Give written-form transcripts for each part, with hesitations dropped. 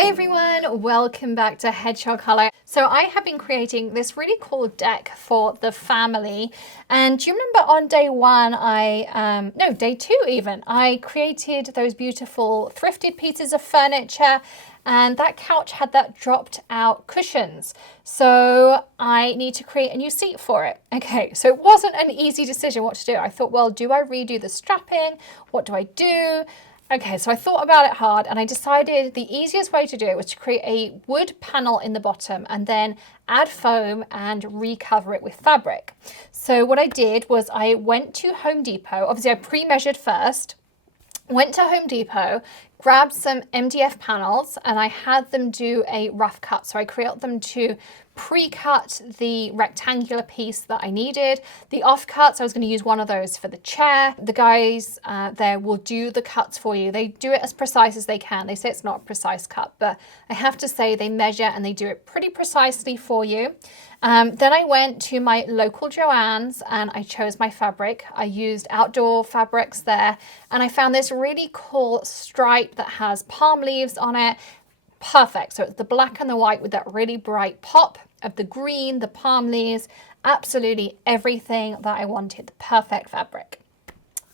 Hi everyone, welcome back to Hedgehog Hollow. So I have been creating this really cool deck for the family. And do you remember on day one, no, day two even, I created those beautiful thrifted pieces of furniture, and that couch had that dropped out cushions. So I need to create a new seat for it. Okay, so it wasn't an easy decision what to do. I thought, well, do I redo the strapping? What do I do? Okay, so I thought about it hard and I decided the easiest way to do it was to create a wood panel in the bottom and then add foam and recover it with fabric. So what I did was I went to Home Depot. Obviously I pre-measured first, went to Home Depot, grabbed some MDF panels and I had them do a rough cut. So I created them to pre-cut the rectangular piece that I needed. The offcuts, I was going to use one of those for the chair. The guys there will do the cuts for you. They do it as precise as they can. They say it's not a precise cut, but I have to say they measure and they do it pretty precisely for you. Then I went to my local Joann's and I chose my fabric. I used outdoor fabrics there and I found this really cool stripe that has palm leaves on it. Perfect. So it's the black and the white with that really bright pop of the green, the palm leaves, absolutely everything that I wanted, the perfect fabric.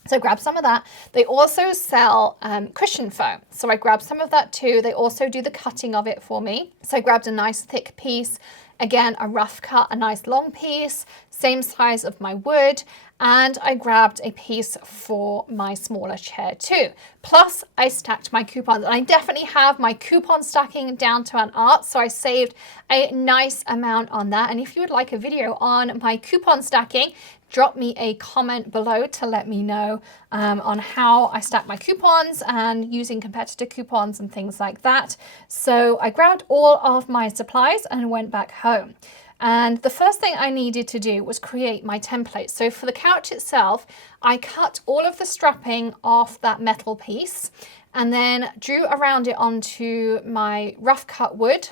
So grab some of that. They also sell cushion foam. So I grabbed some of that too. They also do the cutting of it for me. So I grabbed a nice thick piece. Again, a rough cut, a nice long piece, same size of my wood. And I grabbed a piece for my smaller chair too. Plus I stacked my coupons, and I definitely have my coupon stacking down to an art. So I saved a nice amount on that. And if you would like a video on my coupon stacking, drop me a comment below to let me know on how I stack my coupons and using competitor coupons and things like that. So I grabbed all of my supplies and went back home. And the first thing I needed to do was create my template. So for the couch itself, I cut all of the strapping off that metal piece and then drew around it onto my rough cut wood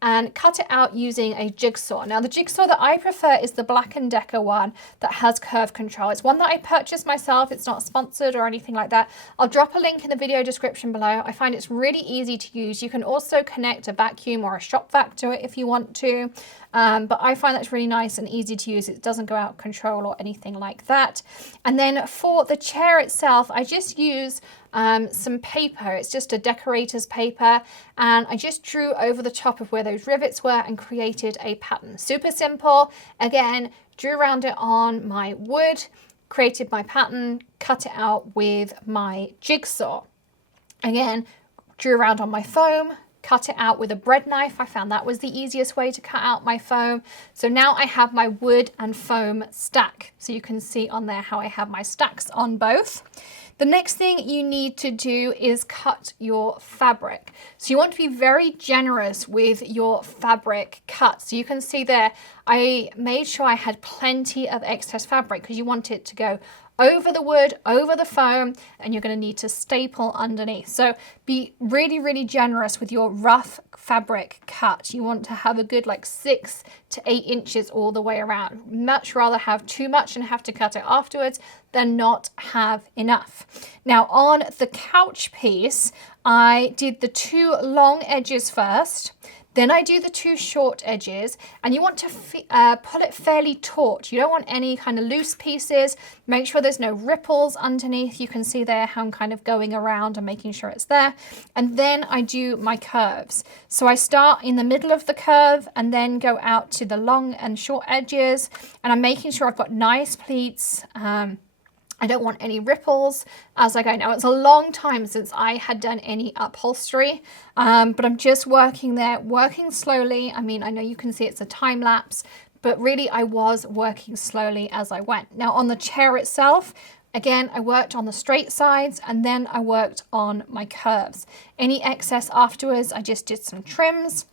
and cut it out using a jigsaw. Now the jigsaw that I prefer is the BLACK+DECKER one that has curve control. It's one that I purchased myself. It's not sponsored or anything like that. I'll drop a link in the video description below. I find it's really easy to use. You can also connect a vacuum or a shop vac to it if you want to. But I find that's really nice and easy to use. It doesn't go out of control or anything like that. And then for the chair itself, I just use some paper. It's just a decorator's paper, and I just drew over the top of where those rivets were and created a pattern. Super simple. Again, drew around it on my wood, created my pattern, cut it out with my jigsaw. Again, drew around on my foam, cut it out with a bread knife. I found that was the easiest way to cut out my foam. So now I have my wood and foam stack. So you can see on there how I have my stacks on both. The next thing you need to do is cut your fabric. So you want to be very generous with your fabric cuts. So you can see there, I made sure I had plenty of excess fabric because you want it to go over the wood, over the foam, and you're going to need to staple underneath. So be really, really generous with your rough fabric cut. You want to have a good like 6 to 8 inches all the way around. Much rather have too much and have to cut it afterwards than not have enough. Now on the couch piece, I did the 2 long edges first. Then I do the 2 short edges, and you want to pull it fairly taut. You don't want any kind of loose pieces. Make sure there's no ripples underneath. You can see there how I'm kind of going around and making sure it's there. And then I do my curves. So I start in the middle of the curve and then go out to the long and short edges. And I'm making sure I've got nice pleats. I don't want any ripples as I go. Now, it's a long time since I had done any upholstery, but I'm just working there, working slowly. I mean, I know you can see it's a time lapse, but really I was working slowly as I went. Now on the chair itself, again, I worked on the straight sides and then I worked on my curves. Any excess afterwards, I just did some trims,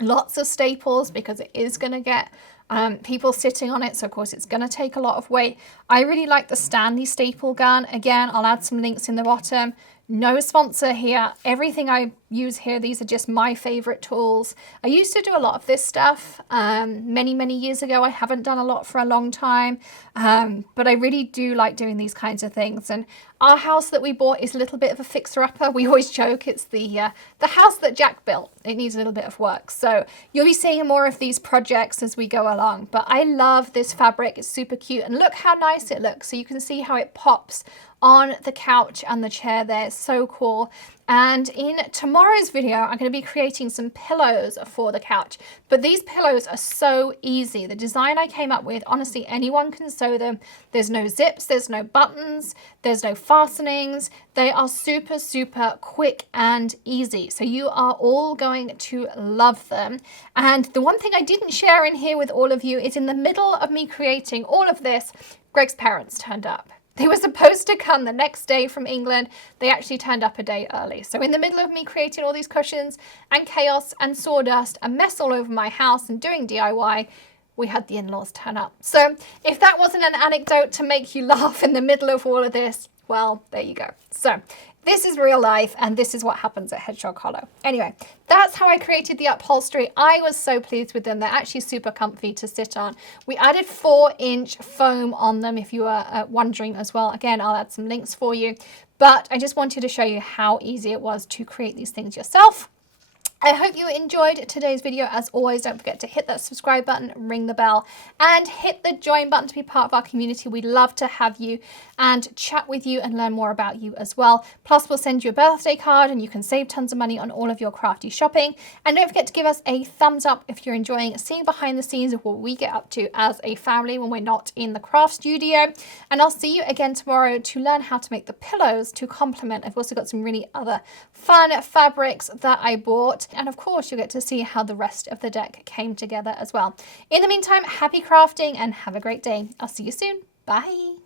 lots of staples because it is going to get people sitting on it, so of course it's going to take a lot of weight. I really like the Stanley staple gun. Again, I'll add some links in the bottom. No sponsor here. Everything I use here, these are just my favorite tools. I used to do a lot of this stuff many years ago. I haven't done a lot for a long time, but I really do like doing these kinds of things. And our house that we bought is a little bit of a fixer-upper. We always joke it's the house that Jack built. It needs a little bit of work. So you'll be seeing more of these projects as we go along. But I love this fabric. It's super cute. And look how nice it looks. So you can see how it pops on the couch and the chair there. It's so cool. And in tomorrow's video, I'm going to be creating some pillows for the couch. But these pillows are so easy. The design I came up with, honestly, anyone can sew them. There's no zips, there's no buttons, there's no fastenings. They are super quick and easy. So you are all going to love them. And the one thing I didn't share in here with all of you is in the middle of me creating all of this, Greg's parents turned up. They were supposed to come the next day from England. They actually turned up a day early. So in the middle of me creating all these cushions and chaos and sawdust and mess all over my house and doing DIY, we had the in-laws turn up. So if that wasn't an anecdote to make you laugh in the middle of all of this, well, there you go. So this is real life, and this is what happens at Hedgehog Hollow. Anyway, that's how I created the upholstery. I was so pleased with them. They're actually super comfy to sit on. We added 4-inch foam on them, if you are wondering as well. Again, I'll add some links for you. But I just wanted to show you how easy it was to create these things yourself. I hope you enjoyed today's video. As always, don't forget to hit that subscribe button, ring the bell, and hit the join button to be part of our community. We'd love to have you and chat with you and learn more about you as well. Plus, we'll send you a birthday card and you can save tons of money on all of your crafty shopping. And don't forget to give us a thumbs up if you're enjoying seeing behind the scenes of what we get up to as a family when we're not in the craft studio. And I'll see you again tomorrow to learn how to make the pillows to complement. I've also got some really other fun fabrics that I bought. And of course, you'll get to see how the rest of the deck came together as well. In the meantime, happy crafting and have a great day. I'll see you soon. Bye.